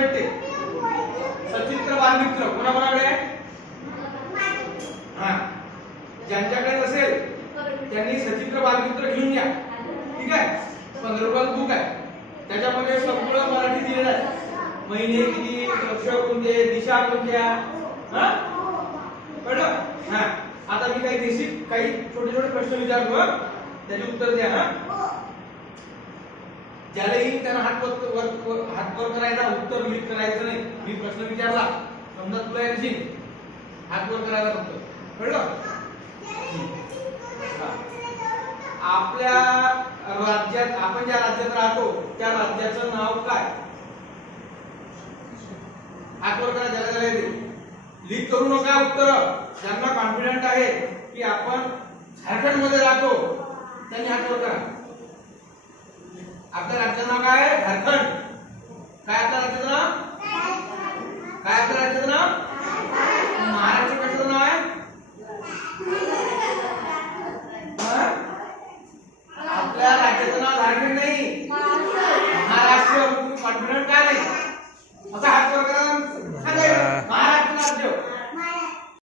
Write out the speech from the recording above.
भेटते सचित्र बालमित्र कोणाकोणाकडे आहे? हा, ज्यांच्याकडे नसेल त्यांनी सचित्र बालमित्र घेऊन घ्या. ठीक आहे, 15 रुपयाचं बुक आहे. त्याच्यामध्ये सगळं मराठी दिलेलं आहे. महिने किती, वर्ष कोणते, दिशा कोणत्या. हा कळलं? हा, आता मी काही बेसिक काही छोटे छोटे प्रश्न विचारतो, त्याचे उत्तर द्या. हा, ज्याला येईल त्यांना हात वर करायचा, उत्तर लिहित करायचं नाही. मी प्रश्न विचारला, समजा तुला यायची, हात वर करायचा फक्त. कळलं? आपल्या राज्यात, आपण ज्या राज्यात राहतो त्या राज्याचं नाव काय? हात वर करा, ज्याला ज्याला येईल. लीक करू नका उत्तर. ज्यांना कॉन्फिडंट आहे की आपण झारखंड मध्ये राहतो त्यांनी हात वर करा. आपल्या राज्याचं नाव काय आहे? झारखंड. काय आपल्या राज्याचं नाव? काय आपल्या राज्याचं नाव? महाराष्ट्र कशाचं नाव आहे? आपल्या राज्याचं नाव झारखंड नाही.